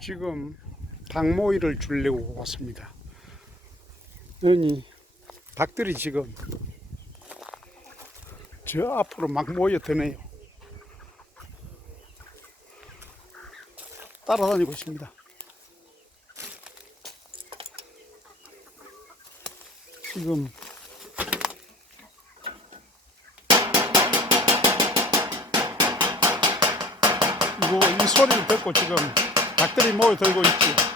지금 닭모이를 주려고 왔습니다. 여기 닭들이 지금 저 앞으로 막 모여드네요. 따라다니고 있습니다. 지금 이거 이 소리를 듣고 지금 닭들이 모여들고 있지.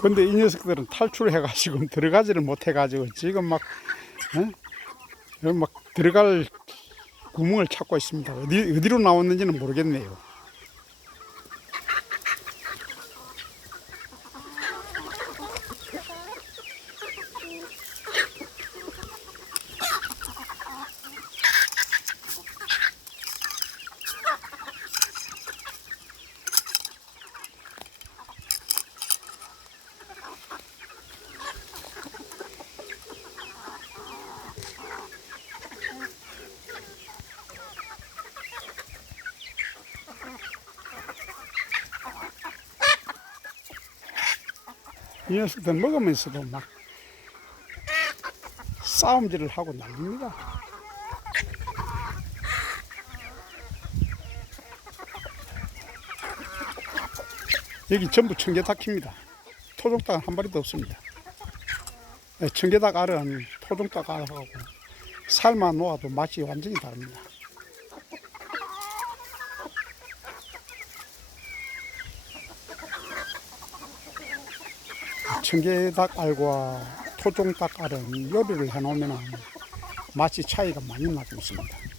근데 이 녀석들은 탈출해가지고 들어가지를 못해가지고 지금 막, 어? 막 들어갈 구멍을 찾고 있습니다. 어디, 어디로 나왔는지는 모르겠네요. 이 녀석들 먹으면서도 막 싸움질을 하고 난립니다. 여기 전부 청개닭입니다. 토종닭은 한 마리도 없습니다. 네, 청개닭 알은 토종닭 알하고 삶아 놓아도 맛이 완전히 다릅니다. 청개닭 알과 토종닭 알은 요리를 해놓으면 맛이 차이가 많이 나고 있습니다.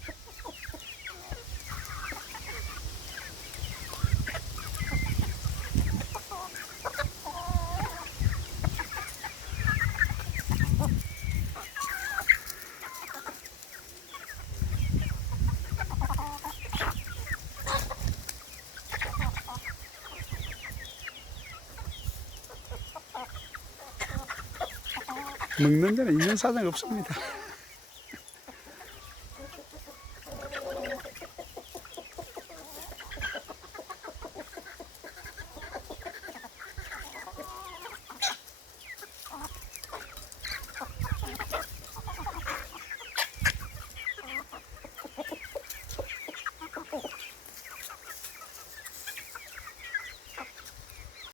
먹는 데는 인연 사정 없습니다.